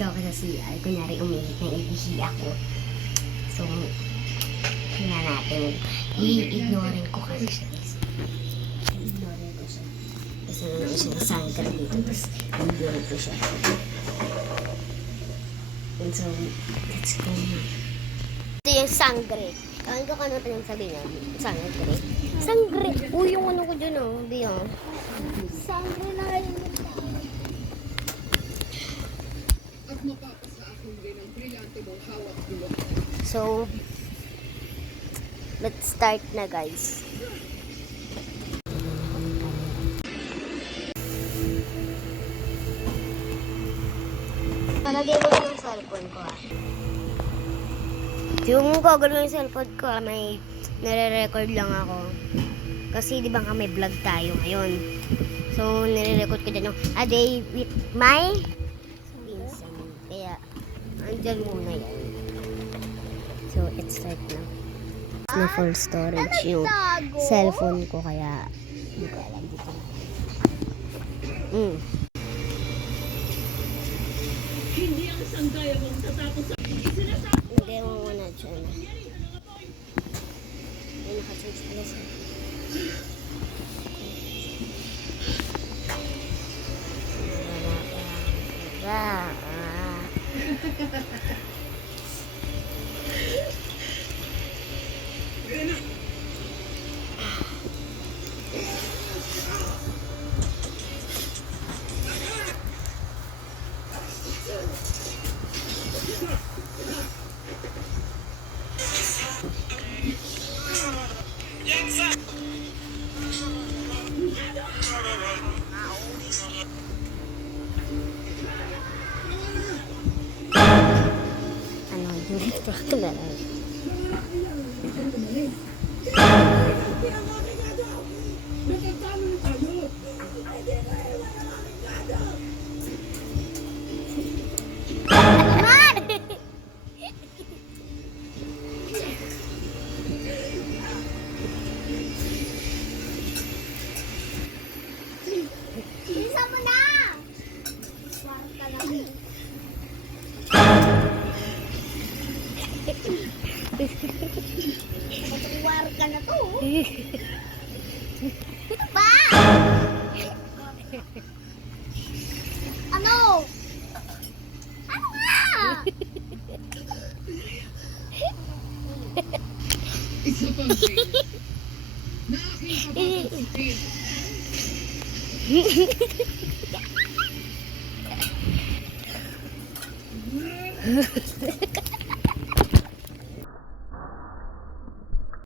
Dito ako sa CR. Kunyari umihit na ibihi ako. So, hina natin. I-ignorin ko kasi siya. I-ignorin ko siya. Kasi naman siya nasangkar dito. Tapos, i-ignorin ko siya. And so, let's go na. Ito yung sangre. Kain ko ano pa yung sabi niya. Sangre. Sangre. Uy, yung ano ko dyan oh. Di oh. Sangre na rin. So, let's start na guys. Palagay mo yung cellphone ko ah. Yung gagawin yung cellphone ko, may nare-record lang ako. Kasi di ba nga may vlog tayo ngayon. So, nare-record ko dyan yung A Day with My Vincent. Kaya, andyan muna yan. So, let's start na. Na full storage yung cellphone ko, kaya hindi ko alam dito. Hindi ang sanggaya mong tatapos sa Hindi mo muna dyan. Ay, naka-charge pala siya. Ano, dito ka na lang. Isa mo na! War ka na to. Pa! Ano? Ano nga? isa pang na aking kapatid.